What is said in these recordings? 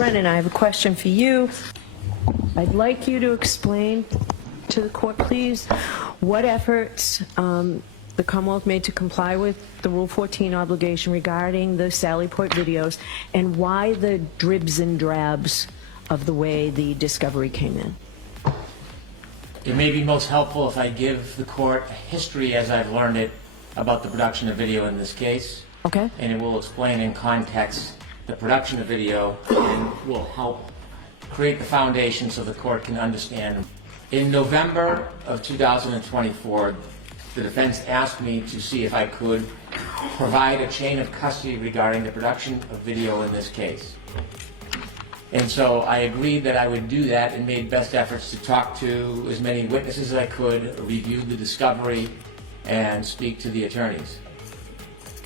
Breenan, I have a question for you. I'd like you to explain to the court, please, what efforts the Commonwealth made to comply with the Rule 14 obligation regarding the Sallyport videos, and why the dribs and drabs of the way the discovery came in. It may be most helpful if I give the court a history as I've learned it about the production of video in this case. Okay. And it will explain in context the production of video and will help create the foundation so the court can understand. In November of 2024, the defense asked me to see if I could provide a chain of custody regarding the production of video in this case. And so I agreed that I would do that and made best efforts to talk to as many witnesses as I could, review the discovery, and speak to the attorneys.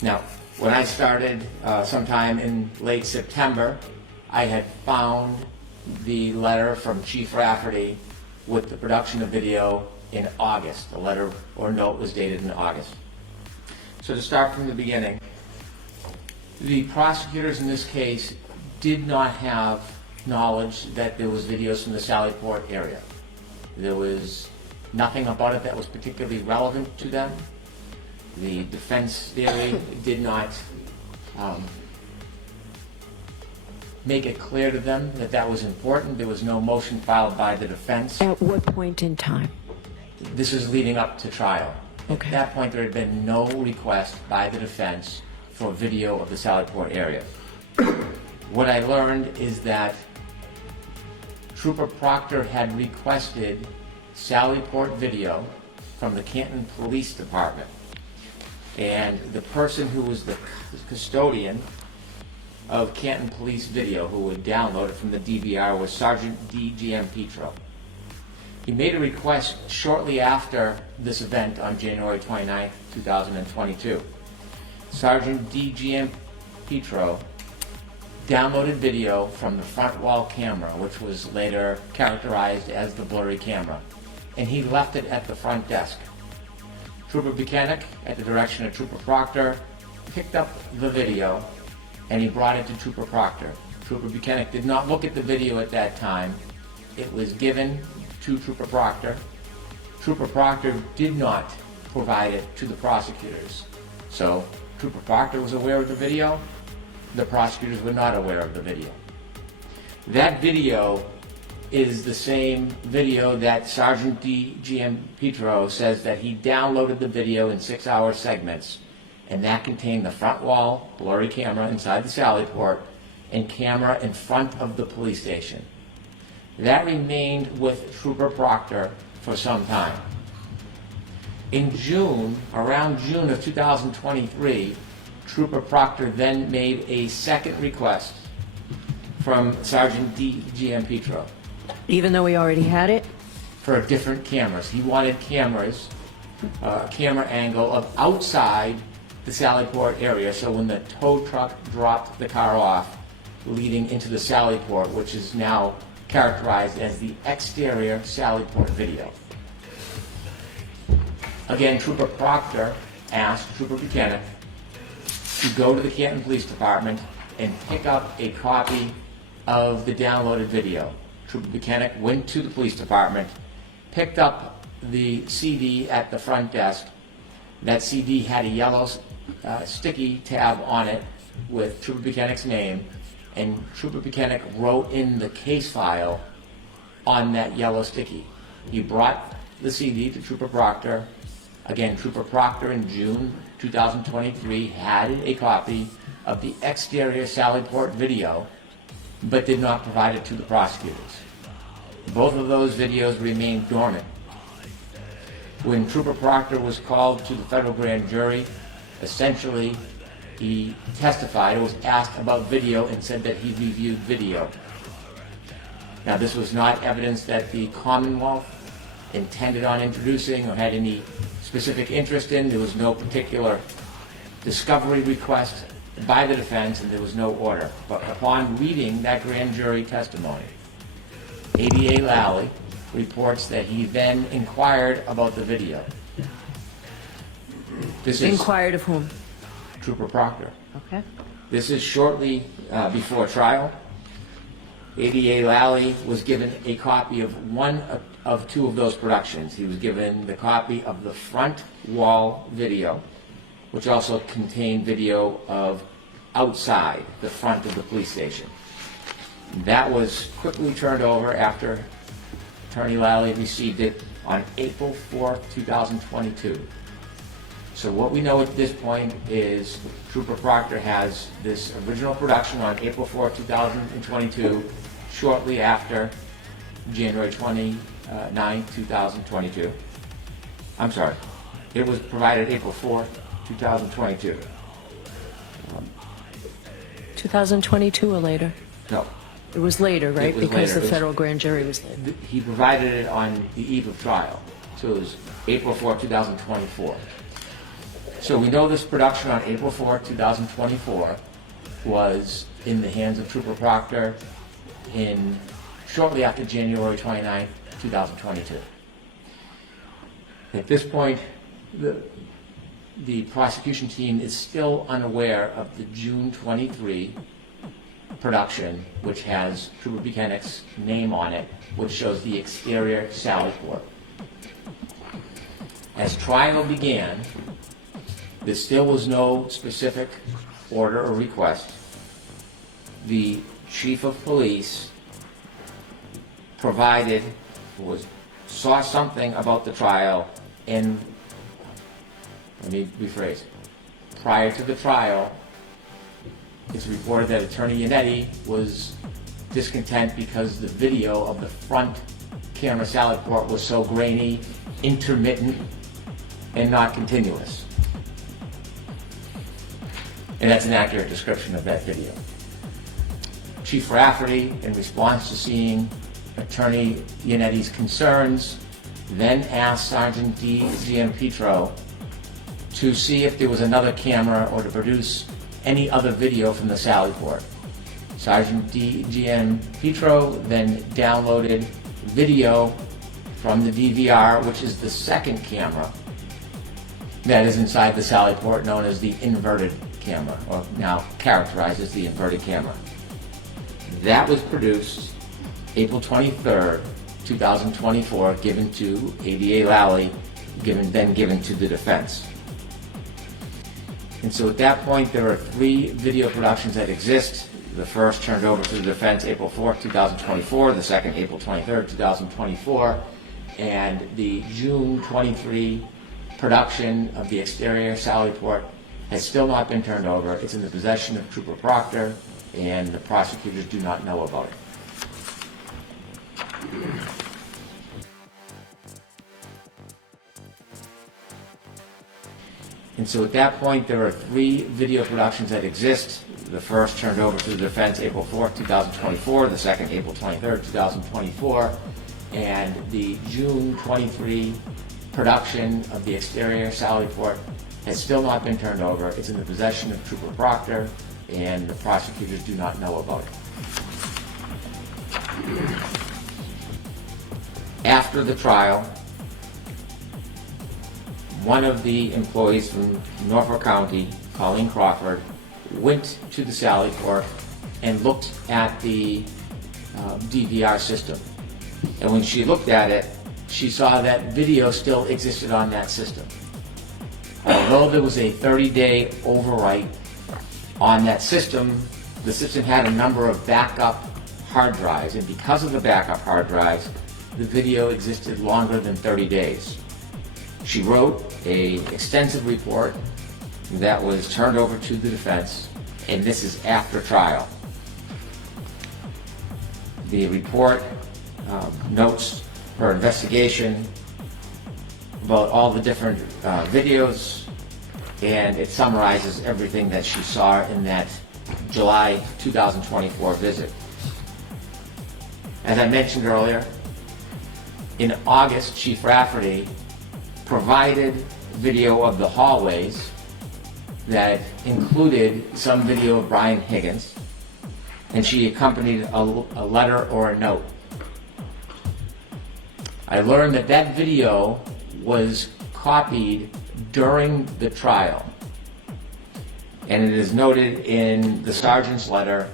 Now, when I started sometime in late September, I had found the letter from Chief Rafferty with the production of video in August. The letter or note was dated in August. So to start from the beginning, the prosecutors in this case did not have knowledge that there was videos from the Sallyport area. There was nothing about it that was particularly relevant to them. The defense theory did not make it clear to them that that was important. There was no motion filed by the defense. At what point in time? This is leading up to trial. Okay. At that point, there had been no request by the defense for video of the Sallyport area. What I learned is that Trooper Proctor had requested Sallyport video from the Canton Police Department. And the person who was the custodian of Canton Police Video, who would download it from the DVR, was Sergeant D.G.M. Petro. He made a request shortly after this event on January 29, 2022. Sergeant D.G.M. Petro downloaded video from the front wall camera, which was later characterized as the blurry camera, and he left it at the front desk. Trooper Buchanan, at the direction of Trooper Proctor, picked up the video and he brought it to Trooper Proctor. Trooper Buchanan did not look at the video at that time. It was given to Trooper Proctor. Trooper Proctor did not provide it to the prosecutors. So Trooper Proctor was aware of the video. The prosecutors were not aware of the video. That video is the same video that Sergeant D.G.M. Petro says that he downloaded the video in 6-hour segments, and that contained the front wall blurry camera inside the Sallyport and camera in front of the police station. That remained with Trooper Proctor for some time. In June, around June of 2023, Trooper Proctor then made a second request from Sergeant D.G.M. Petro. Even though we already had it? For different cameras. He wanted cameras, camera angle of outside the Sallyport area, so when the tow truck dropped the car off, leading into the Sallyport, which is now characterized as the exterior Sallyport video. Again, Trooper Proctor asked Trooper Buchanan to go to the Canton Police Department and pick up a copy of the downloaded video. Trooper Buchanan went to the police department, picked up the CD at the front desk. That CD had a yellow sticky tab on it with Trooper Buchanan's name, and Trooper Buchanan wrote in the case file on that yellow sticky. He brought the CD to Trooper Proctor. Again, Trooper Proctor in June 2023 had a copy of the exterior Sallyport video, but did not provide it to the prosecutors. Both of those videos remained dormant. When Trooper Proctor was called to the federal grand jury, essentially he testified, was asked about video, and said that he reviewed video. Now, this was not evidence that the Commonwealth intended on introducing or had any specific interest in. There was no particular discovery request by the defense, and there was no order. But upon reading that grand jury testimony, ADA Lally reports that he then inquired about the video. This is Inquired of whom? Trooper Proctor. Okay. This is shortly before trial. ADA Lally was given a copy of one of two of those productions. He was given the copy of the front wall video, which also contained video of outside the front of the police station. That was quickly turned over after Attorney Lally received it on April 4th, 2022. So what we know at this point is Trooper Proctor has this original production on April 4th, 2022, shortly after January 29, 2022. I'm sorry, it was provided April 4th, 2022. 2022 or later? No, It was later, right? It was Because later. the It was- federal grand jury was later. he provided it on the eve of trial, so it was April 4th, 2024. So we know this production on April 4th, 2024 was in the hands of Trooper Proctor shortly after January 29th, 2022. At this point, the prosecution team is still unaware of the June 23 production, which has Trooper Buchanan's name on it, which shows the exterior sally port. As trial began, there still was no specific order or request. The chief of police saw something about the trial, and let me rephrase. Prior to the trial, it's reported that Attorney Yannetti was discontent because the video of the front camera sally port was so grainy, intermittent, and not continuous. And that's an accurate description of that video. Chief Rafferty, in response to seeing Attorney Yannetti's concerns, then asked Sergeant D.G.M. Petro to see if there was another camera or to produce any other video from the sally port. Sergeant D.G.M. Petro then downloaded video from the DVR, which is the second camera that is inside the sally port, known as the inverted camera, or now characterized as the inverted camera. That was produced April 23rd, 2024, given to ADA Lally, then given to the defense. And so at that point, there are 3 video productions that exist. The first turned over to the defense April 4th, 2024, the second April 23rd, 2024, and the June 23 production of the exterior sally port has still not been turned over. It's in the possession of Trooper Proctor, and the prosecutors do not know about it. And so at that point, there are 3 video productions that exist. The first turned over to the defense April 4th, 2024, the second April 23rd, 2024, and the June 23 production of the exterior sally port has still not been turned over. It's in the possession of Trooper Proctor, and the prosecutors do not know about it. After the trial, one of the employees from Norfolk County, Colleen Crawford, went to the sally port and looked at the DVR system. And when she looked at it, she saw that video still existed on that system. Although there was a 30-day overwrite on that system, the system had a number of backup hard drives, and because of the backup hard drives, the video existed longer than 30 days. She wrote an extensive report that was turned over to the defense, and this is after trial. The report notes her investigation about all the different videos, and it summarizes everything that she saw in that July 2024 visit. As I mentioned earlier, in August, Chief Rafferty provided video of the hallways that included some video of Brian Higgins, and she accompanied a letter or a note. I learned that that video was copied during the trial, and it is noted in the sergeant's letter,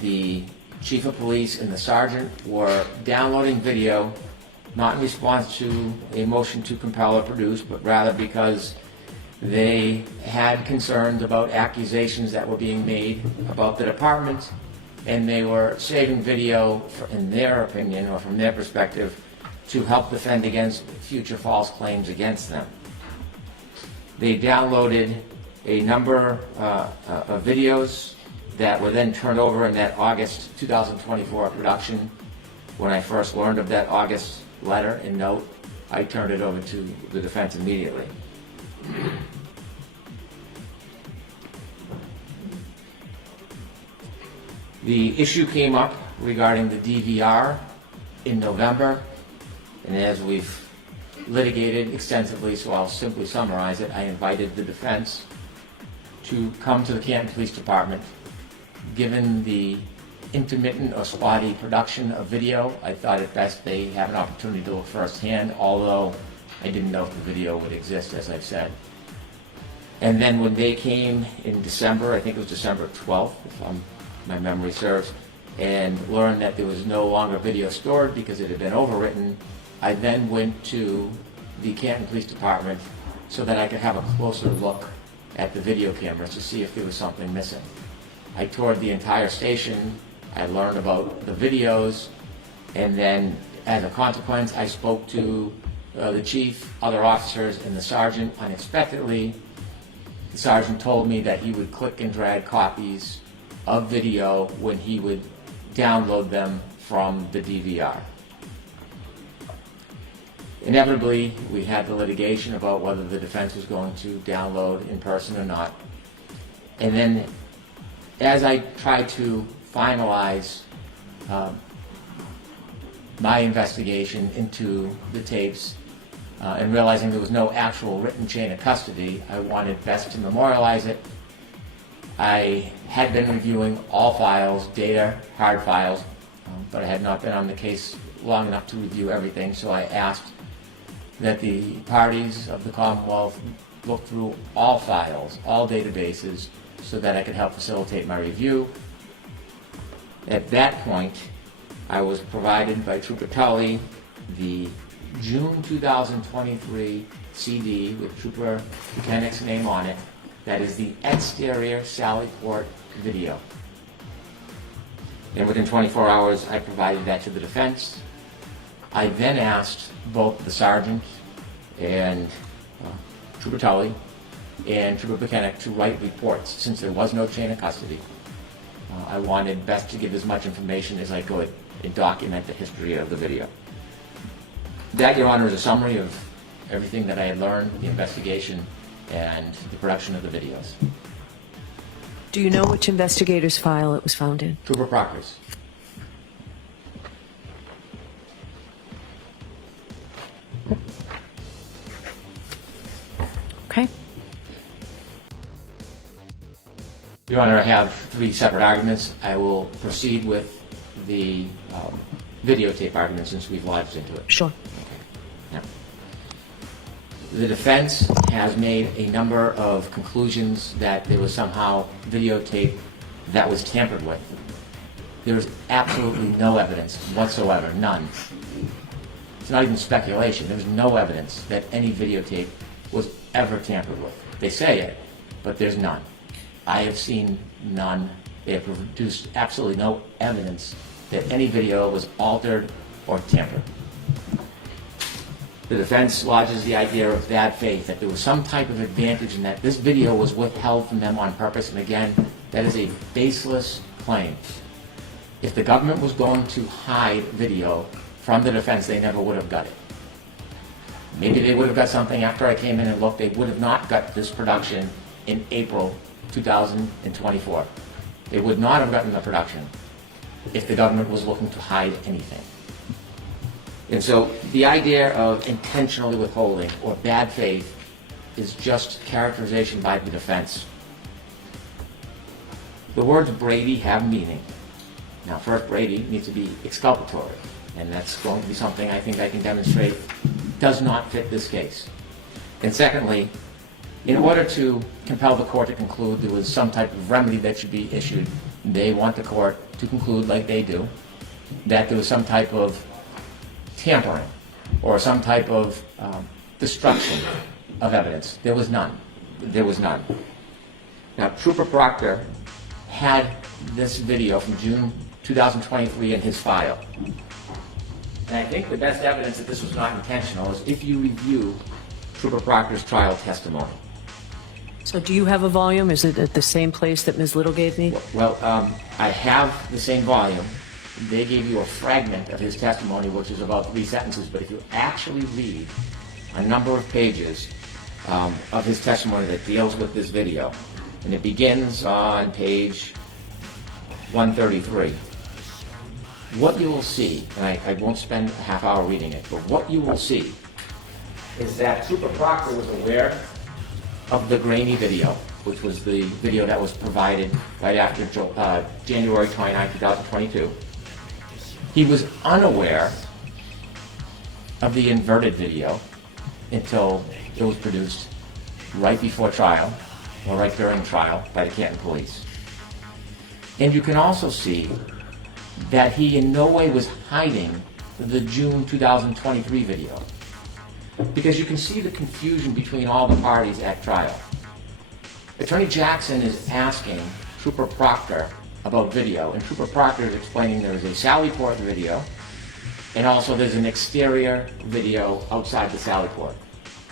the chief of police and the sergeant were downloading video, not in response to a motion to compel or produce, but rather because they had concerns about accusations that were being made about the department, and they were saving video, in their opinion, or from their perspective, to help defend against future false claims against them. They downloaded a number of videos that were then turned over in that August 2024 production. When I first learned of that August letter and note, I turned it over to the defense immediately. The issue came up regarding the DVR in November, and as we've litigated extensively, so I'll simply summarize it, I invited the defense to come to the Canton Police Department. Given the intermittent or spotty production of video, I thought it best they have an opportunity to look firsthand, although I didn't know if the video would exist, as I've said. And then when they came in December, I think it was December 12th, if my memory serves, and learned that there was no longer video stored because it had been overwritten, I then went to the Canton Police Department so that I could have a closer look at the video cameras to see if there was something missing. I toured the entire station, I learned about the videos, and then as a consequence, I spoke to the chief, other officers, and the sergeant. Unexpectedly, the sergeant told me that he would click and drag copies of video when he would download them from the DVR. Inevitably, we had the litigation about whether the defense was going to download in person or not. And then, as I tried to finalize my investigation into the tapes and realizing there was no actual written chain of custody, I wanted best to memorialize it. I had been reviewing all files, data, hard files, but I had not been on the case long enough to review everything, so I asked that the parties of the Commonwealth look through all files, all databases, so that I could help facilitate my review. At that point, I was provided by Trooper Tully the June 2023 CD with Trooper Mechanic's name on it. That is the exterior Sallyport video. And within 24 hours, I provided that to the defense. I then asked both the sergeant and Trooper Tully and Trooper Mechanic to write reports. Since there was no chain of custody, I wanted best to give as much information as I could and document the history of the video. That, Your Honor, is a summary of everything that I had learned, the investigation, and the production of the videos. Do you know which investigator's file it was found in? Trooper Proctor's. Okay. Your Honor, I have 3 separate arguments. I will proceed with the videotape argument since we've lodged into it. Sure. Now, the defense has made a number of conclusions that there was somehow videotape that was tampered with. There is absolutely no evidence whatsoever, none. It's not even speculation. There's no evidence that any videotape was ever tampered with. They say it, but there's none. I have seen none. They have produced absolutely no evidence that any video was altered or tampered. The defense lodges the idea of bad faith, that there was some type of advantage in that this video was withheld from them on purpose, and again, that is a baseless claim. If the government was going to hide video from the defense, they never would have got it. Maybe they would have got something after I came in and looked. They would have not got this production in April 2024. They would not have gotten the production if the government was looking to hide anything. And so the idea of intentionally withholding or bad faith is just characterization by the defense. The words Brady have meaning. Now, first, Brady needs to be exculpatory, and that's going to be something I think I can demonstrate does not fit this case. And secondly, in order to compel the court to conclude there was some type of remedy that should be issued, they want the court to conclude, like they do, that there was some type of tampering or some type of destruction of evidence. There was none. There was none. Now, Trooper Proctor had this video from June 2023 in his file. And I think the best evidence that this was not intentional is if you review Trooper Proctor's trial testimony. So do you have a volume? Is it at the same place that Ms. Little gave me? Well, I have the same volume. They gave you a fragment of his testimony, which is about 3 sentences, but if you actually read a number of pages of his testimony that deals with this video, and it begins on page 133, what you will see, and I won't spend a half hour reading it, but what you will see is that Trooper Proctor was aware of the grainy video, which was the video that was provided right after January 29, 2022. He was unaware of the inverted video until it was produced right before trial or right during trial by the Canton police. And you can also see that he in no way was hiding the June 2023 video, because you can see the confusion between all the parties at trial. Attorney Jackson is asking Trooper Proctor about video, and Trooper Proctor is explaining there is a Sally Port video, and also there's an exterior video outside the Sally Port.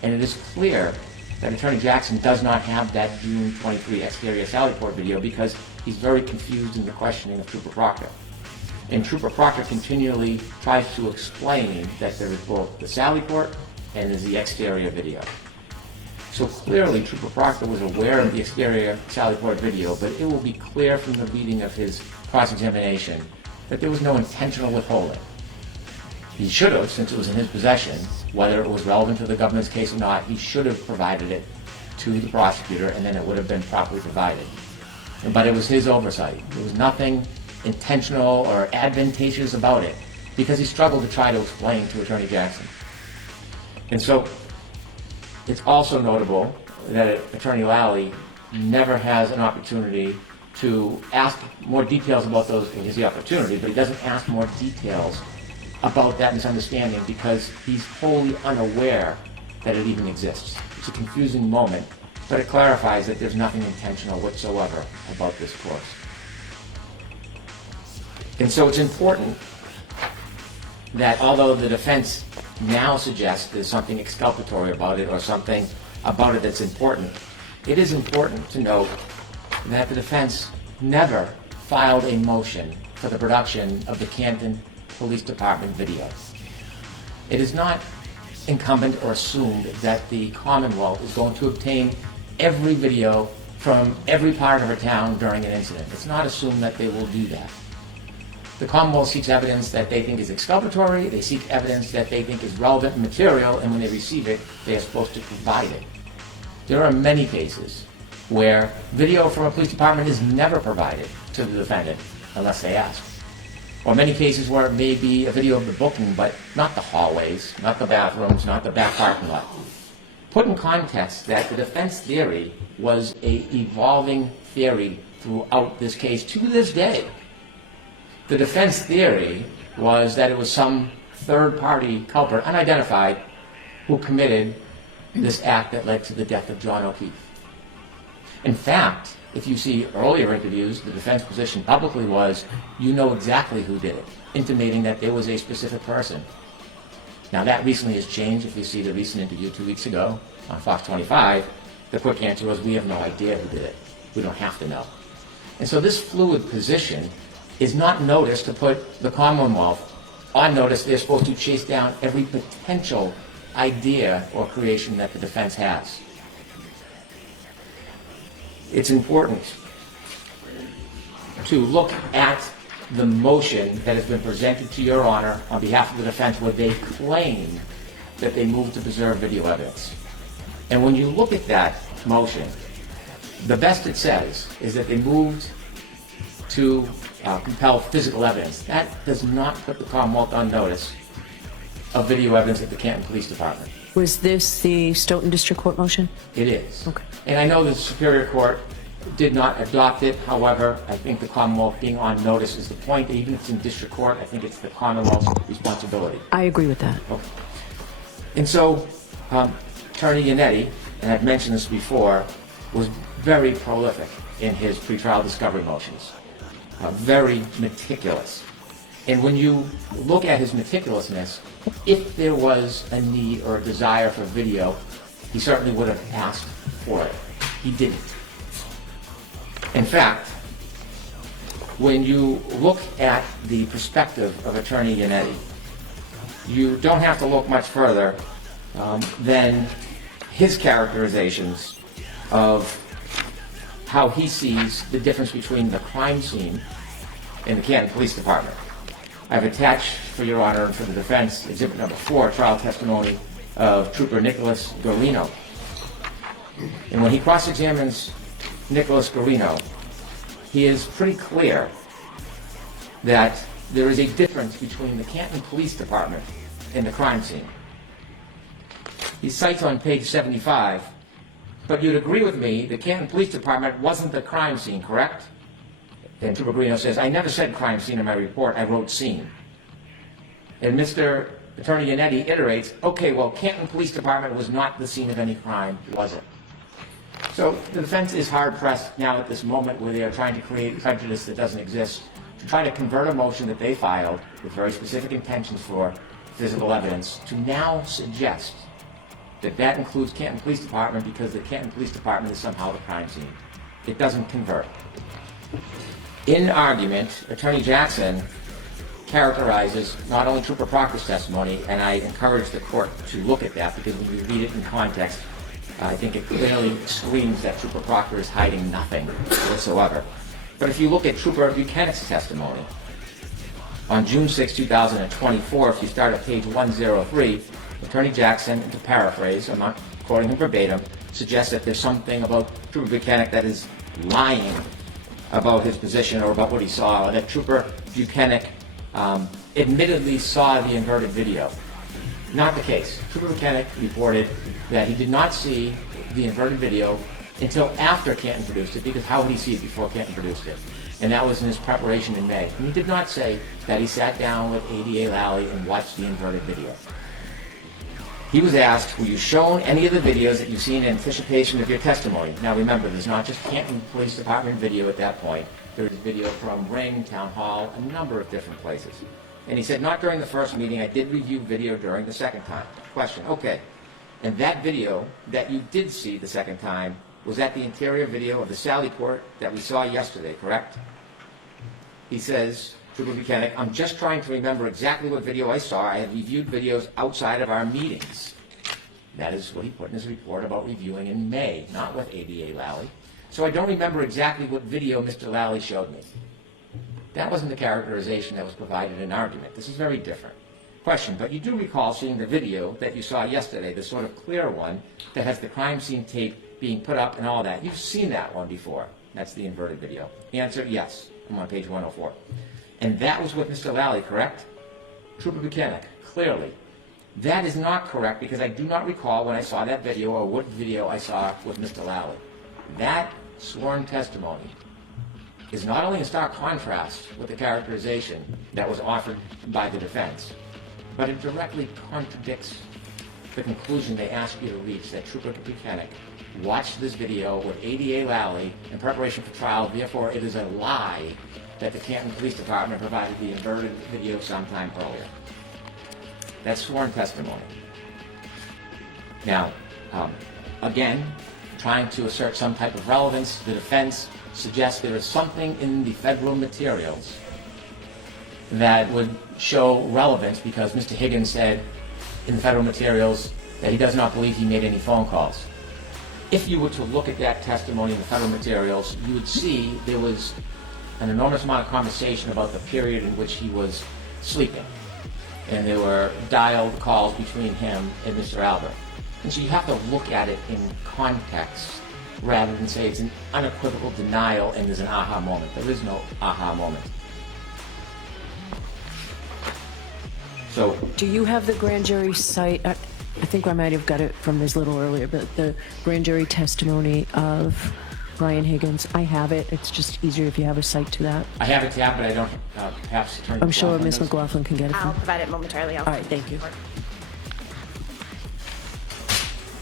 And it is clear that Attorney Jackson does not have that June 23 exterior Sally Port video because he's very confused in the questioning of Trooper Proctor. And Trooper Proctor continually tries to explain that there is both the Sally Port and there's the exterior video. So clearly, Trooper Proctor was aware of the exterior Sally Port video, but it will be clear from the reading of his cross-examination that there was no intentional withholding. He should have, since it was in his possession, whether it was relevant to the government's case or not, he should have provided it to the prosecutor, and then it would have been properly provided. But it was his oversight. There was nothing intentional or advantageous about it, because he struggled to try to explain to Attorney Jackson. And so it's also notable that Attorney Lally never has an opportunity to ask more details about those. He has the opportunity, but he doesn't ask more details about that misunderstanding because he's wholly unaware that it even exists. It's a confusing moment, but it clarifies that there's nothing intentional whatsoever about this course. And so it's important that although the defense now suggests there's something exculpatory about it or something about it that's important, it is important to note that the defense never filed a motion for the production of the Canton Police Department video. It is not incumbent or assumed that the Commonwealth is going to obtain every video from every part of a town during an incident. It's not assumed that they will do that. The Commonwealth seeks evidence that they think is exculpatory, they seek evidence that they think is relevant material, and when they receive it, they are supposed to provide it. There are many cases where video from a police department is never provided to the defendant unless they ask. Or many cases where it may be a video of the booking, but not the hallways, not the bathrooms, not the back parking lot. Put in context that the defense theory was an evolving theory throughout this case to this day. The defense theory was that it was some third-party culprit, unidentified, who committed this act that led to the death of John O'Keefe. In fact, if you see earlier interviews, the defense position publicly was, you know exactly who did it, intimating that there was a specific person. Now that recently has changed. If you see the recent interview 2 weeks ago on Fox 25, the quick answer was, we have no idea who did it. We don't have to know. And so this fluid position is not noticed to put the Commonwealth on notice. They're supposed to chase down every potential idea or creation that the defense has. It's important to look at the motion that has been presented to your honor on behalf of the defense where they claim that they moved to preserve video evidence. And when you look at that motion, the best it says is that they moved to compel physical evidence. That does not put the Commonwealth on notice of video evidence at the Canton Police Department. Was this the Stoughton District Court motion? It is. Okay. And I know the Superior Court did not adopt it. However, I think the Commonwealth being on notice is the point. Even if it's in district court, I think it's the Commonwealth's responsibility. I agree with that. Okay. And so, Attorney Yannetti, and I've mentioned this before, was very prolific in his pretrial discovery motions. Very meticulous. And when you look at his meticulousness, if there was a need or a desire for video, he certainly would have asked for it. He didn't. In fact, when you look at the perspective of Attorney Yannetti, you don't have to look much further than his characterizations of how he sees the difference between the crime scene and the Canton Police Department. I've attached, for your honor and for the defense, exhibit number 4, trial testimony of Trooper Nicholas Garino. And when he cross-examines Nicholas Garino, he is pretty clear that there is a difference between the Canton Police Department and the crime scene. He cites on page 75, but you'd agree with me, the Canton Police Department wasn't the crime scene, correct? And Trooper Garino says, I never said crime scene in my report, I wrote scene. And Mr. Attorney Yannetti iterates, okay, well, Canton Police Department was not the scene of any crime, was it? So the defense is hard-pressed now at this moment where they are trying to create prejudice that doesn't exist, to try to convert a motion that they filed with very specific intentions for physical evidence to now suggest that that includes Canton Police Department because the Canton Police Department is somehow the crime scene. It doesn't convert. In argument, Attorney Jackson characterizes not only Trooper Proctor's testimony, and I encourage the court to look at that because when you read it in context, I think it clearly screams that Trooper Proctor is hiding nothing whatsoever. But if you look at Trooper Buchanan's testimony, on June 6, 2024, if you start at page 103, Attorney Jackson, to paraphrase, I'm not quoting him verbatim, suggests that there's something about Trooper Buchanan that is lying about his position or about what he saw, or that Trooper Buchanan admittedly saw the inverted video. Not the case. Trooper Buchanan reported that he did not see the inverted video until after Canton produced it, because how would he see it before Canton produced it? And that was in his preparation in May. And he did not say that he sat down with ADA Lally and watched the inverted video. He was asked, were you shown any of the videos that you've seen in anticipation of your testimony? Now remember, there's not just Canton Police Department video at that point. There's video from Ring, Town Hall, a number of different places. And he said, not during the first meeting, I did review video during the second time. Question, okay. And that video that you did see the second time, was that the interior video of the Sally Port that we saw yesterday, correct? He says, Trooper Buchanan, I'm just trying to remember exactly what video I saw. I have reviewed videos outside of our meetings. That is what he put in his report about reviewing in May, not with ADA Lally. So I don't remember exactly what video Mr. Lally showed me. That wasn't the characterization that was provided in argument. This is very different. Question, but you do recall seeing the video that you saw yesterday, the sort of clear one that has the crime scene tape being put up and all that. You've seen that one before. That's the inverted video. Answer, yes. I'm on page 104. And that was with Mr. Lally, correct? Trooper Buchanan, clearly. That is not correct because I do not recall when I saw that video or what video I saw with Mr. Lally. That sworn testimony is not only in stark contrast with the characterization that was offered by the defense, but it directly contradicts the conclusion they ask you to reach, that Trooper Buchanan watched this video with ADA Lally in preparation for trial. Therefore, it is a lie that the Canton Police Department provided the inverted video sometime earlier. That's sworn testimony. Now, again, trying to assert some type of relevance, the defense suggests there is something in the federal materials that would show relevance because Mr. Higgins said in the federal materials that he does not believe he made any phone calls. If you were to look at that testimony in the federal materials, you would see there was an enormous amount of conversation about the period in which he was sleeping. And there were dialed calls between him and Mr. Albert. And so you have to look at it in context rather than say it's an unequivocal denial and there's an aha moment. There is no aha moment. So, Do you have the grand jury cite? I think I might have got it from Ms. Little earlier, but the grand jury testimony of Brian Higgins. I have it. It's just easier if you have a cite to that. I have a tab, but I don't, perhaps turn. I'm sure Ms. McLaughlin can get it I'll from. provide it momentarily. All right, thank you.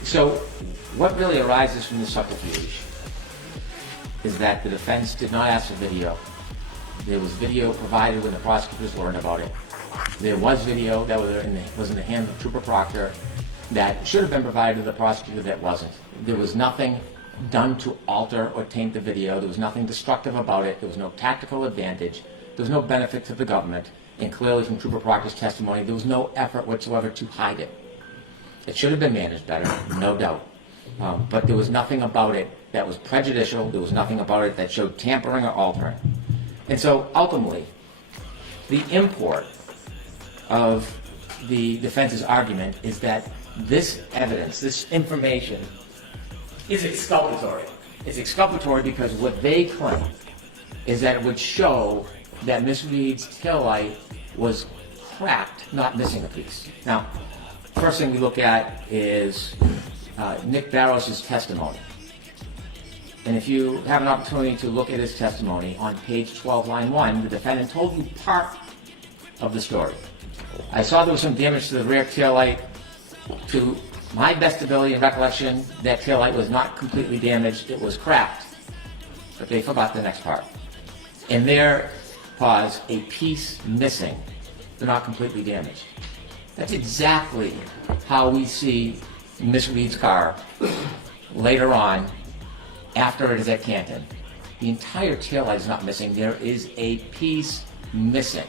So what really arises from this subterfuge is that the defense did not ask for video. There was video provided when the prosecutors learned about it. There was video that was in the hands of Trooper Proctor that should have been provided to the prosecutor that wasn't. There was nothing done to alter or taint the video. There was nothing destructive about it. There was no tactical advantage. There was no benefit to the government. And clearly from Trooper Proctor's testimony, there was no effort whatsoever to hide it. It should have been managed better, no doubt. But there was nothing about it that was prejudicial. There was nothing about it that showed tampering or altering. And so ultimately, the import of the defense's argument is that this evidence, this information, is exculpatory. It's exculpatory because what they claim is that it would show that Miss Reed's taillight was cracked, not missing a piece. Now, first thing we look at is Nick Barrows' testimony. And if you have an opportunity to look at his testimony, on page 12, line 1, the defendant told you part of the story. I saw there was some damage to the rear taillight. To my best ability and recollection, that taillight was not completely damaged, it was cracked. But they forgot the next part. And there, pause, a piece missing, but not completely damaged. That's exactly how we see Miss Reed's car later on, after it is at Canton. The entire taillight is not missing. There is a piece missing.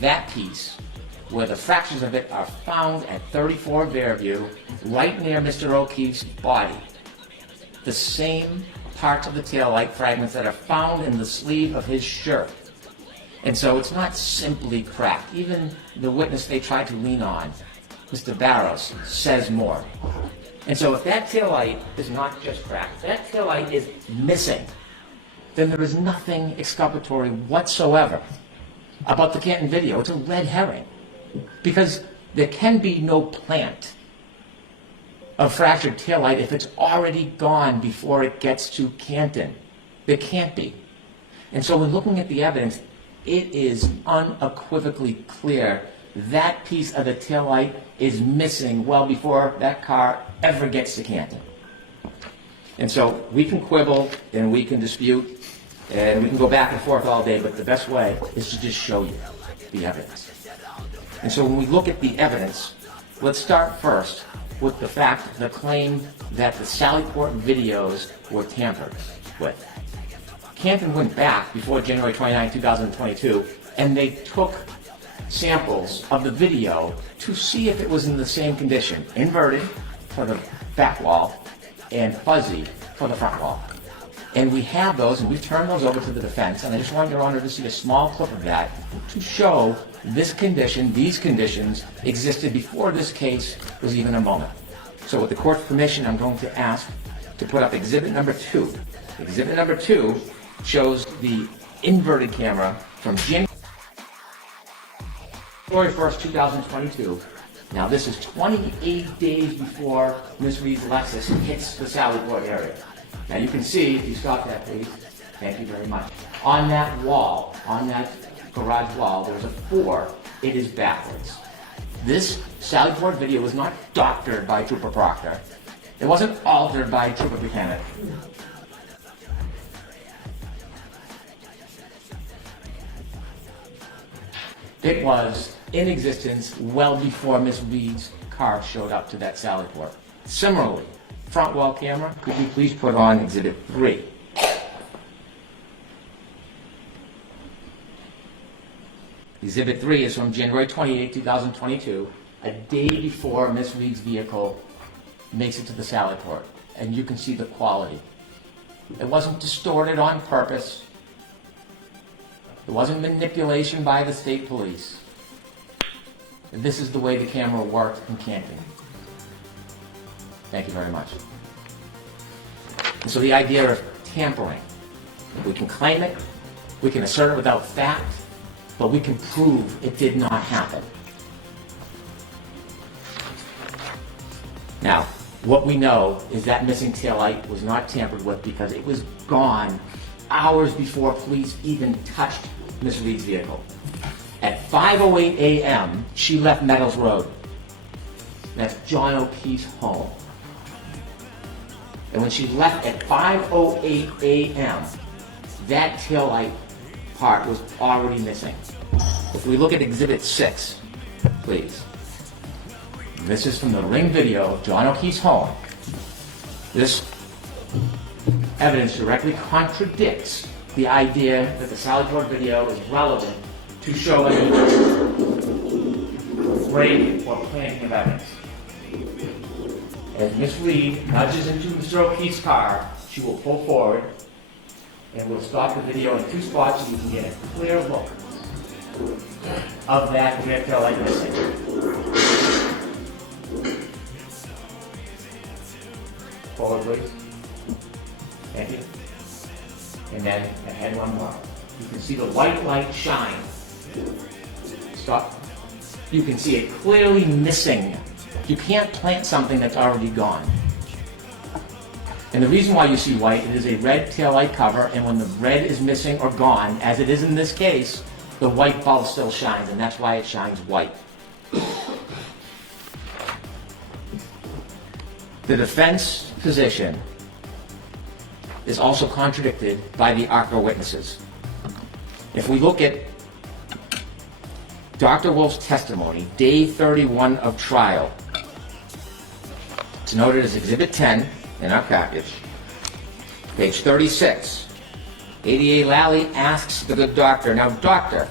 That piece, where the fractures of it are found at 34 Fairview, right near Mr. O'Keefe's body. The same parts of the taillight fragments that are found in the sleeve of his shirt. And so it's not simply cracked. Even the witness they tried to lean on, Mr. Barrows, says more. And so if that taillight is not just cracked, that taillight is missing, then there is nothing exculpatory whatsoever about the Canton video. It's a red herring. Because there can be no plant of fractured taillight if it's already gone before it gets to Canton. There can't be. And so when looking at the evidence, it is unequivocally clear that piece of the taillight is missing well before that car ever gets to Canton. And so we can quibble and we can dispute and we can go back and forth all day, but the best way is to just show you the evidence. And so when we look at the evidence, let's start first with the fact, the claim that the Sallyport videos were tampered with. Canton went back before January 29, 2022, and they took samples of the video to see if it was in the same condition, inverted for the back wall and fuzzy for the front wall. And we have those, and we've turned those over to the defense, and I just want Your Honor to see a small clip of that to show this condition, these conditions existed before this case was even a moment. So with the court's permission, I'm going to ask to put up exhibit number 2. Exhibit number 2 shows the inverted camera from January 1st, 2022. Now this is 28 days before Ms. Reed's Lexus hits the Sallyport area. Now you can see, if you stop that please, thank you very much. On that wall, on that garage wall, there's a 4, it is backwards. This Sallyport video was not doctored by Trooper Proctor. It wasn't altered by Trooper Buchanan. It was in existence well before Miss Reed's car showed up to that Sallyport. Similarly, front wall camera, could you please put on exhibit 3? Exhibit 3 is from January 28, 2022, a day before Miss Reed's vehicle makes it to the Sallyport. And you can see the quality. It wasn't distorted on purpose. It wasn't manipulation by the state police. This is the way the camera worked in Canton. Thank you very much. And so the idea of tampering, we can claim it, we can assert it without fact, but we can prove it did not happen. Now, What we know is that missing taillight was not tampered with because it was gone hours before police even touched Miss Reed's vehicle. At 5:08 a.m., she left Meadows Road. That's John O'Keefe's home. And when she left at 5:08 a.m., that taillight part was already missing. If we look at Exhibit 6, please. This is from the Ring video of John O'Keefe's home. This evidence directly contradicts the idea that the Sally Port video is relevant to show any break or planting of evidence. As Miss Reed nudges into Mr. O'Keefe's car, she will pull forward and we'll stop the video in 2 spots so you can get a clear look of that rear tail light missing. Forward, please. Thank you. And then ahead one more. You can see the white light shine. Stop. You can see it clearly missing. You can't plant something that's already gone. And the reason why you see white, it is a red taillight cover, and when the red is missing or gone, as it is in this case, the white bulb still shines, and that's why it shines white. The defense position is also contradicted by the ARCA witnesses. If we look at Dr. Wolf's testimony, day 31 of trial, it's noted as Exhibit 10 in our package, page 36. ADA Lally asks the good doctor, now doctor,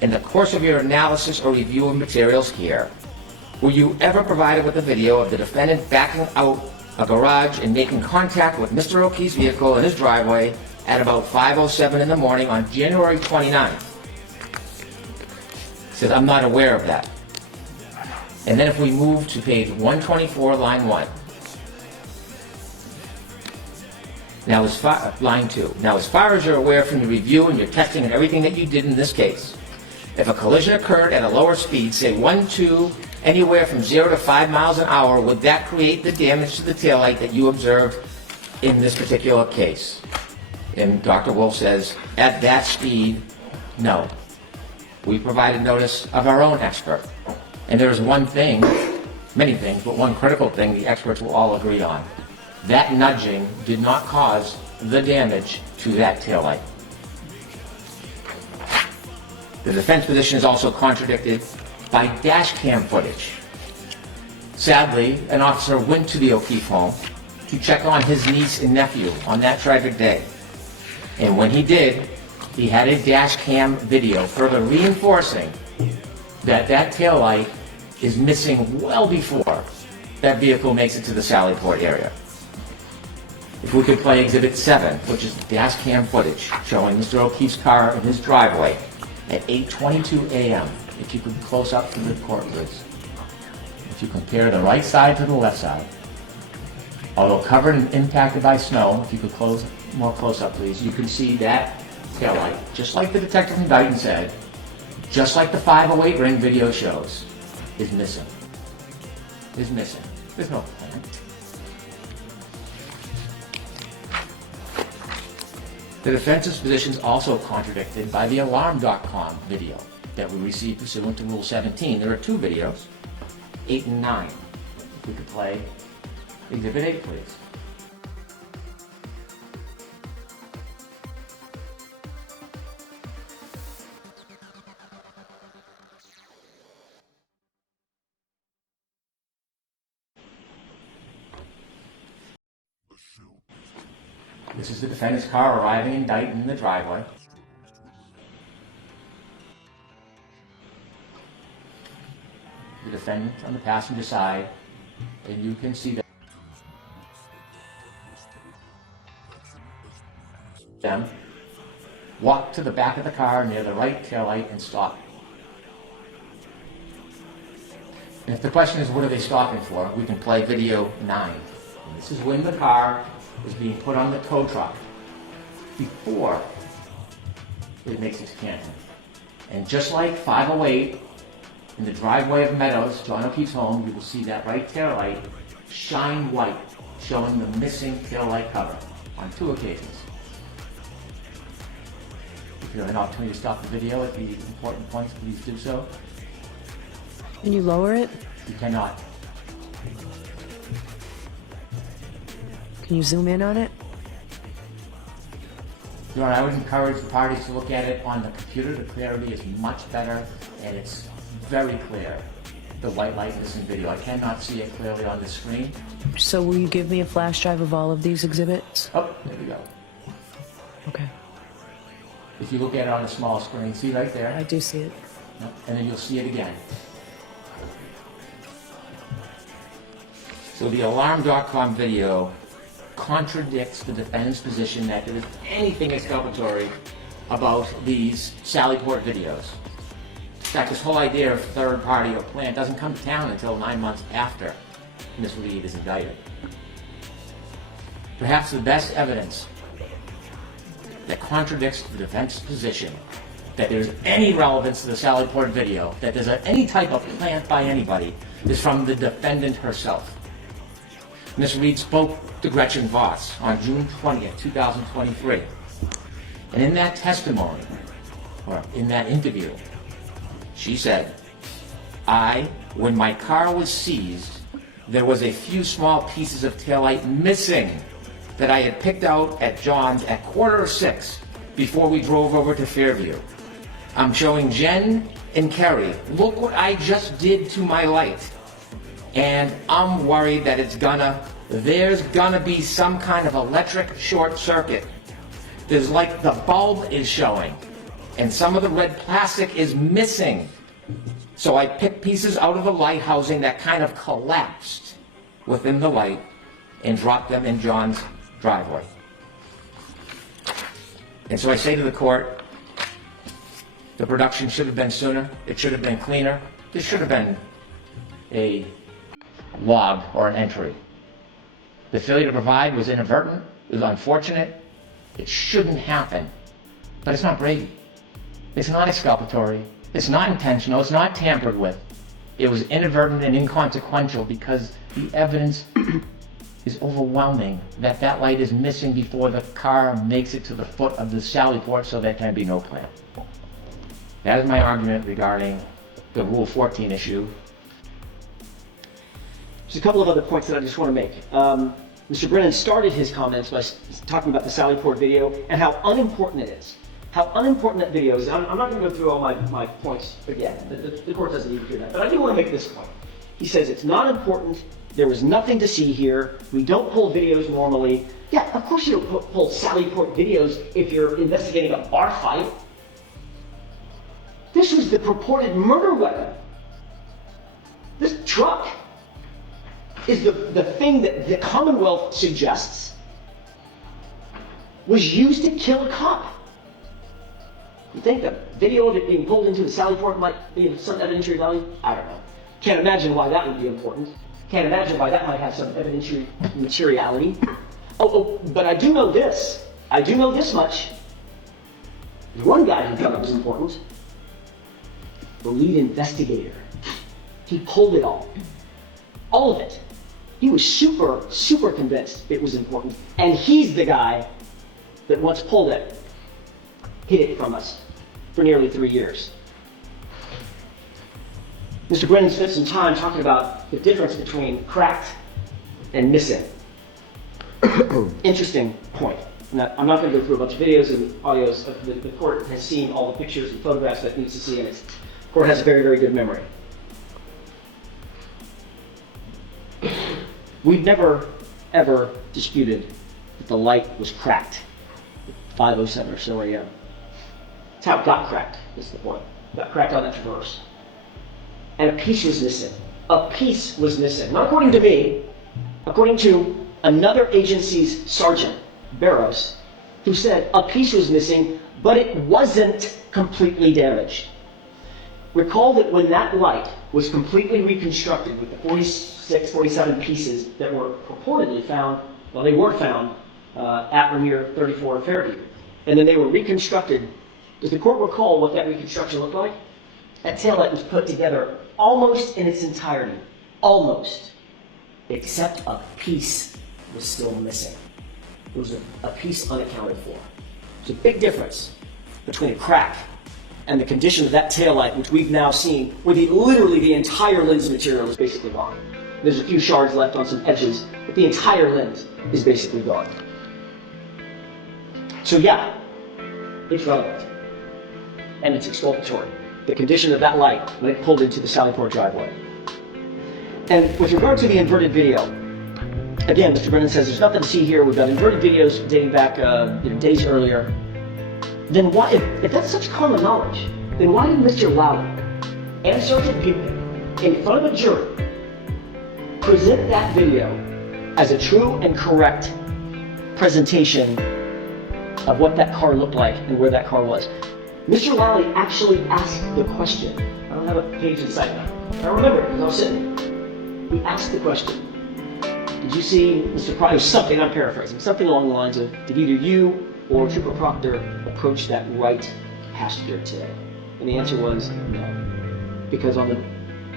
in the course of your analysis or review of materials here, were you ever provided with a video of the defendant backing out a garage and making contact with Mr. O'Keefe's vehicle in his driveway at about 5:07 in the morning on January 29th? He says, I'm not aware of that. And then if we move to page 124, line 1. Now, line 2. Now, as far as you're aware from your review and your testing and everything that you did in this case, if a collision occurred at a lower speed, say 1, 2, anywhere from 0 to 5 miles an hour, would that create the damage to the taillight that you observed in this particular case? And Dr. Wolf says, at that speed, no. We provided notice of our own expert. And there's one thing, many things, but one critical thing the experts will all agree on. That nudging did not cause the damage to that taillight. The defense position is also contradicted by dash cam footage. Sadly, an officer went to the O'Keefe home to check on his niece and nephew on that tragic day. And when he did, he had a dash cam video further reinforcing that that taillight is missing well before that vehicle makes it to the Sally Port area. If we could play Exhibit 7, which is dash cam footage showing Mr. O'Keefe's car in his driveway at 8:22 a.m. If you could close up to the court, please. If you compare the right side to the left side, although covered and impacted by snow, if you could more close up, please, you can see that taillight, just like the detective in Dighton said, just like the 508 Ring video shows, is missing. Is missing. There's no plan. The defense's position is also contradicted by the Alarm.com video that we received pursuant to Rule 17. There are 2 videos, 8 and 9. If we could play Exhibit 8, please. This is the defendant's car arriving in Dighton in the driveway. The defendant on the passenger side, and you can see them walk to the back of the car near the right taillight and stop. And if the question is what are they stopping for, we can play video 9. And this is when the car is being put on the tow truck before it makes its Canton. And just like 508 in the driveway of Meadows, John O'Keefe's home, you will see that right taillight shine white, showing the missing tail light cover on 2 occasions. If you have an opportunity to stop the video at the important points, please do so. Can you lower it? You cannot. Can you zoom in on it? Your Honor, I would encourage the parties to look at it on the computer. The clarity is much better, and it's very clear, the white light in this video. I cannot see it clearly on the screen. So will you give me a flash drive of all of these exhibits? Oh, there we go. Okay, If you look at it on a small screen, see right there? I do see it. And then you'll see it again. So the Alarm.com video contradicts the defendant's position that there is anything exculpatory about these Sallyport videos. In fact, this whole idea of third party or plan doesn't come to town until 9 months after Ms. Reed is indicted. Perhaps the best evidence that contradicts the defense's position that there's any relevance to the Sallyport video, that there's any type of plant by anybody, is from the defendant herself. Ms. Reed spoke to Gretchen Voss on June 20th, 2023. And in that testimony, or in that interview, she said, when my car was seized, there was a few small pieces of taillight missing that I had picked out at John's at 5:45 before we drove over to Fairview. I'm showing Jen and Kerry, look what I just did to my light. And I'm worried that there's gonna be some kind of electric short circuit. There's like the bulb is showing and some of the red plastic is missing. So I picked pieces out of the light housing that kind of collapsed within the light and dropped them in John's driveway. And so I say to the court, the production should have been sooner, it should have been cleaner, there should have been a log or an entry. The failure to provide was inadvertent, it was unfortunate, it shouldn't happen, but it's not Brady. It's not exculpatory, it's not intentional, it's not tampered with. It was inadvertent and inconsequential because the evidence is overwhelming that that light is missing before the car makes it to the foot of the Sallyport, so there can be no plan. That is my argument regarding the Rule 14 issue. There's a couple of other points that I just want to make. Mr. Breenan started his comments by talking about the Sallyport video and how unimportant it is. How unimportant that video is. I'm not going to go through all my points again. The court doesn't need to do that. But I do want to make this point. He says it's not important. There was nothing to see here. We don't pull videos normally. Yeah, of course you don't pull Sallyport videos if you're investigating a bar fight. This was the purported murder weapon. This truck is the thing that the Commonwealth suggests was used to kill a cop. You think the video of it being pulled into the Sallyport might be of some evidentiary value? I don't know. Can't imagine why that would be important. Can't imagine why that might have some evidentiary materiality. But I do know this. I do know this much. There's one guy who thought it was important. The lead investigator. He pulled it all. All of it. He was super convinced it was important. And he's the guy that once pulled it, hid it from us for nearly 3 years. Mr. Brennan spent some time talking about the difference between cracked and missing. Interesting point. Now, I'm not going to go through a bunch of videos and audios. The court has seen all the pictures and photographs that it needs to see, and the court has a very, very good memory. We've never, ever disputed that the light was cracked at 5:07 or so a.m. That's how it got cracked, is the point. It got cracked on that traverse. And a piece was missing. A piece was missing. Not according to me, according to another agency's sergeant, Barrows, who said a piece was missing, but it wasn't completely damaged. Recall that when that light was completely reconstructed with the 46, 47 pieces that were purportedly found, well, they were found at or near 34 Fairview, and then they were reconstructed. Does the court recall what that reconstruction looked like? That taillight was put together almost in its entirety. Almost. except a piece was still missing. There was a piece unaccounted for. There's a big difference between a crack and the condition of that taillight, which we've now seen, where literally the entire lens material is basically gone. There's a few shards left on some edges, but the entire lens is basically gone. So yeah, it's relevant. And it's exculpatory. The condition of that light when it pulled into the Sallyport driveway. And with regard to the inverted video, again, Mr. Breenan says there's nothing to see here. We've got inverted videos dating back days earlier. Then why, if that's such common knowledge, then why did Mr. Lally and Sergeant Buchanan, in front of a jury, present that video as a true and correct presentation of what that car looked like and where that car was? Mr. Lally actually asked the question. I don't have a page in sight now. I remember it because I was sitting there. He asked the question. Did you see Mr. Proctor? Something, I'm paraphrasing, something along the lines of, did either you or Trooper Proctor approach that right passenger today? And the answer was no. Because on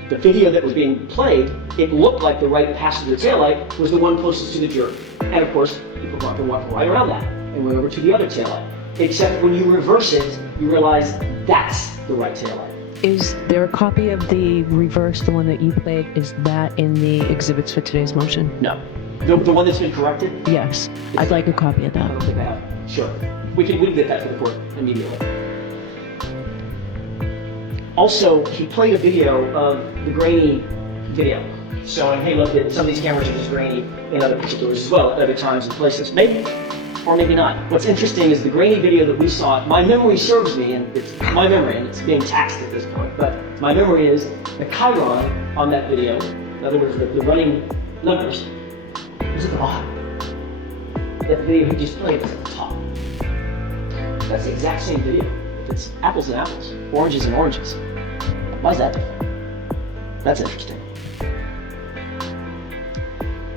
the video that was being played, it looked like the right passenger taillight was the one closest to the jury. And of course, Trooper Proctor walked right around that and went over to the other taillight. Except when you reverse it, you realize that's the right taillight. Is there a copy of the reverse, the one that you played? Is that in the exhibits for today's motion? No. The one that's been corrected? Yes. I'd like a copy of I that. don't think I have. Sure. We can get that for the court immediately. Also, he played a video of the grainy video. Showing, hey, look, some of these cameras are just grainy in other particulars as well, at other times and places. Maybe, or maybe not. What's interesting is the grainy video that we saw, my memory serves me, and it's my memory, and it's being taxed at this point, but my memory is the Chyron on that video, in other words, the running numbers, was at the bottom. That video he just played was at the top. That's the exact same video. If it's apples and apples, oranges and oranges. Why is that different? That's interesting.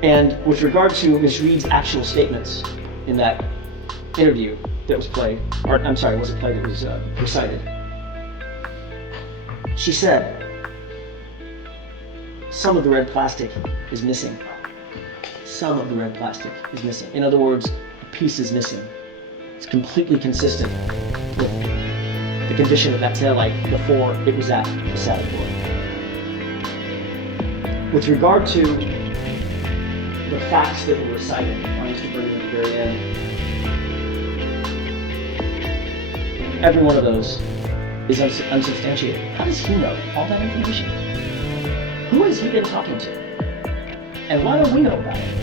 And with regard to Ms. Reed's actual statements in that interview that was played, or I'm sorry, it wasn't played, it was recited. She said, some of the red plastic is missing. Some of the red plastic is missing. In other words, a piece is missing. It's completely consistent with the condition of that taillight before it was at the saddle board. With regard to the facts that were recited by Mr. Breenan at the very end, every one of those is unsubstantiated. How does he know all that information? Who has he been talking to? And why don't we know about it?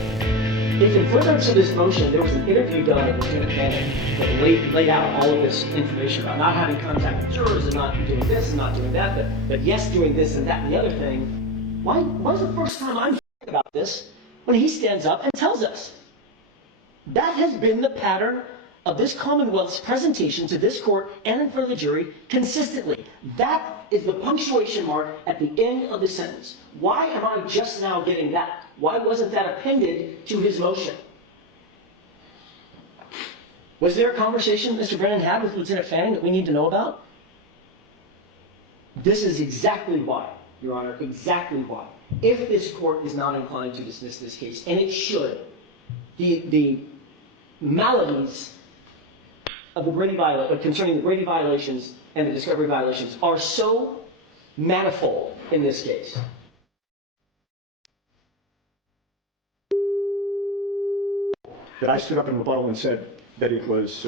If in furtherance of this motion, there was an interview done at Lieutenant Fanning that laid out all of this information about not having contact with jurors and not doing this and not doing that, but yes, doing this and that and the other thing, why's the first time I'm hearing about this when he stands up and tells us? That has been the pattern of this Commonwealth's presentation to this court and in front of the jury consistently. That is the punctuation mark at the end of the sentence. Why am I just now getting that? Why wasn't that appended to his motion? Was there a conversation Mr. Breenan had with Lieutenant Fanning that we need to know about? This is exactly why, Your Honor, exactly why. If this court is not inclined to dismiss this case, and it should, the maladies of the Brady concerning the Brady violations and the discovery violations are so manifold in this case. That I stood up in rebuttal and said that it was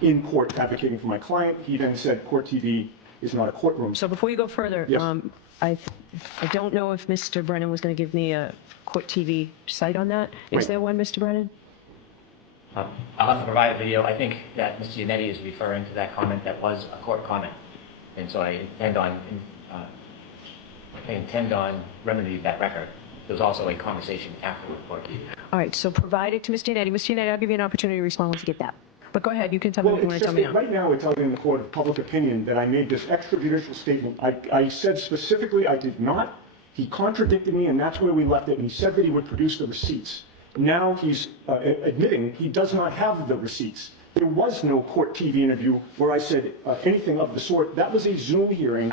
in court advocating for my client. He then said court TV is not a courtroom. So before you go further, Yes. I don't know if Mr. Brennan was going to give me a court TV site on that. Is Right. there one, Mr. Brennan? I'll have to provide a video. I think that Mr. Giannetti is referring to that comment that was a court comment. And so I intend on remedying that record. There was also a conversation after the court. All right, so provide it to Mr. Giannetti. Mr. Giannetti, I'll give you an opportunity to respond once you get that. But go ahead, you can tell me Well, what you want it's to tell just me that now. right now it's out in the court of public opinion that I made this extrajudicial statement. I said specifically I did not. He contradicted me, and that's where we left it. And he said that he would produce the receipts. Now he's admitting he does not have the receipts. There was no court TV interview where I said anything of the sort. That was a Zoom hearing,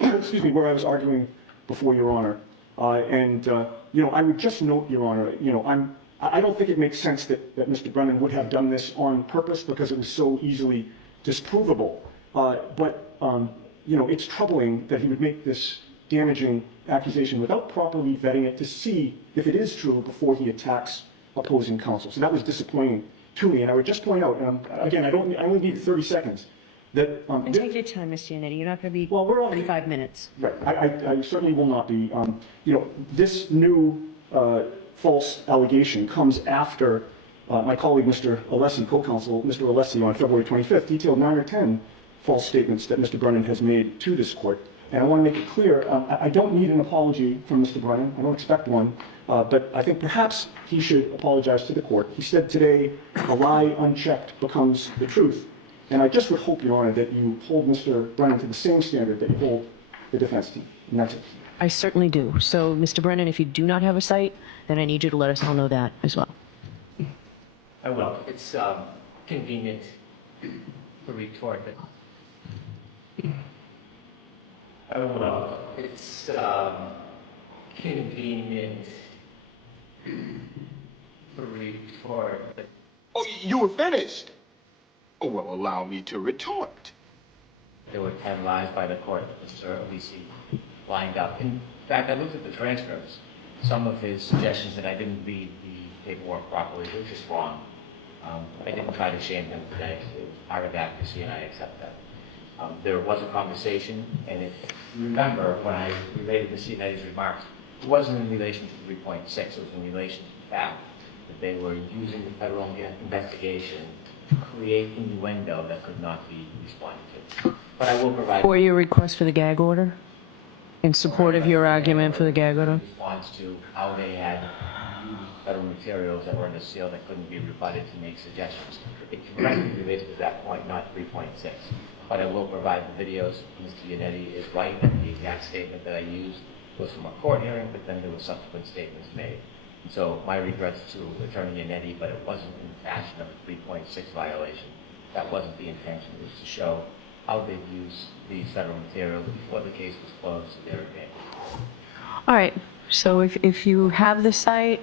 excuse me, where I was arguing before Your Honor. I would just note, Your Honor, I don't think it makes sense that Mr. Brennan would have done this on purpose because it was so easily disprovable. It's troubling that he would make this damaging accusation without properly vetting it to see if it is true before he attacks opposing counsel. So that was disappointing to me. And I would just point out, again, I only need 30 seconds, that... And take your time, Mr. Yannetti. You're not going to be Well, we're on 35 minutes. Right, I certainly will not be. This new false allegation comes after my colleague, Mr. Alessi, co-counsel, Mr. Alessi, on February 25th, detailed 9 or 10 false statements that Mr. Brennan has made to this court. And I want to make it clear, I don't need an apology from Mr. Brennan. I don't expect one. But I think perhaps he should apologize to the court. He said today, a lie unchecked becomes the truth. And I just would hope, Your Honor, that you hold Mr. Brennan to the same standard that you hold the defense team. And that's it. I certainly do. So, Mr. Brennan, if you do not have a site, then I need you to let us all know that as well. I will. It's convenient for retort, but I will. It's convenient for retort, but Oh, you were finished. Oh, well, allow me to retort. there were 10 lies by the court that Mr. Alessi lined up. In fact, I looked at the transcripts. Some of his suggestions that I didn't read the paperwork properly, which is wrong. I didn't try to shame him today. It was part of advocacy, and I accept that. There was a conversation, and if you remember, when I related Mr. Yanetti's remarks, it wasn't in relation to 3.6, it was in relation to the fact that they were using the federal investigation to create innuendo that could not be responded to. But I will provide... Or your request for the gag order? In support of your argument for the gag order? In response to how they had used federal materials that were in the seal that couldn't be rebutted to make suggestions. It directly related to that point, not 3.6. But I will provide the videos. Mr. Yannetti is right that the exact statement that I used was from a court hearing, but then there were subsequent statements made. So my regrets to Attorney Yannetti, but it wasn't in the fashion of a 3.6 violation. That wasn't the intention. It was to show how they've used these federal materials before the case was closed to their advantage. All right. So if you have the site,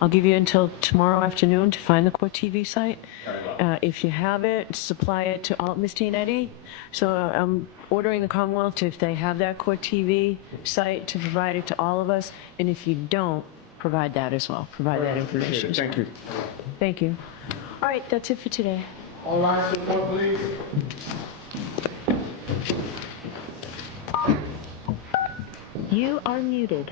I'll give you until tomorrow afternoon to find the Court TV site. Very well. If you have it, supply it to all, Mr. Yannetti. So I'm ordering the Commonwealth, if they have that Court TV site, to provide it to all of us. And if you don't, provide that as well. Provide that information. Thank you. Thank you. All right, that's it for today. All lines to the court, please. You are muted.